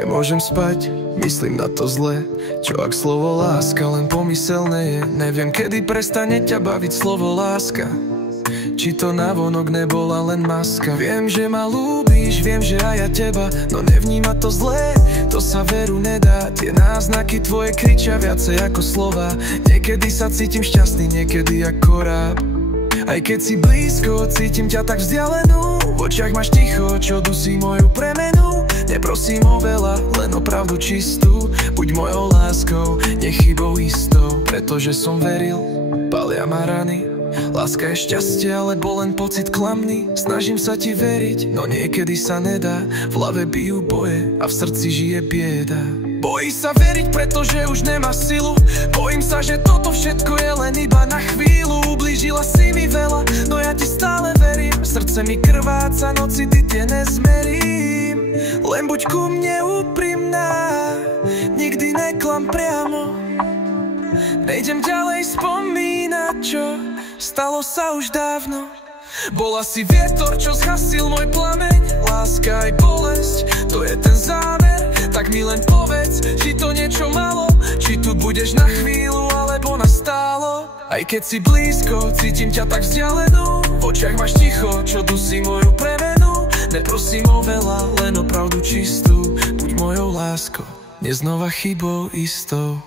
Nemôžem spať, myslím na to zle. Čo ak slovo láska len pomyselné je? Neviem, kedy prestane ťa baviť slovo láska. Či to navonok nebola len maska. Viem, že ma ľúbíš, viem, že aj ja teba, no nevníma to zlé, to sa veru nedá. Tie náznaky tvoje kričia viacej ako slova. Niekedy sa cítim šťastný, niekedy ako ráb. Aj keď si blízko, cítim ťa tak vzdialenú. V očiach máš ticho, čo dusí moju premenu. Neprosím o veľa, len o pravdu čistú. Buď mojou láskou, nechybou istou. Pretože som veril, palia ma rany. Láska je šťastie, alebo len pocit klamný. Snažím sa ti veriť, no niekedy sa nedá. V hlave bijú boje a v srdci žije bieda. Bojí sa veriť, pretože už nemá silu. Bojím sa, že toto všetko je len iba na chvíľu. Ublížila si mi veľa, no ja ti stále verím. Srdce mi krváca, no city tie nezmerím. Len buď ku mne úprimná, nikdy neklam priamo. Nejdem ďalej spomínať, čo stalo sa už dávno. Bola si vietor, čo zhasil môj plameň. Láska aj bolesť, to je ten záver. Tak mi len povedz, či to niečo malo. Či tu budeš na chvíľu, alebo na stálo. Aj keď si blízko, cítim ťa tak vzdialenú. V očiach máš ticho, čo dusí moju premenu. Neprosím o veľa, len o pravdu čistú. Buď mojou láskou, neznova chybou istou.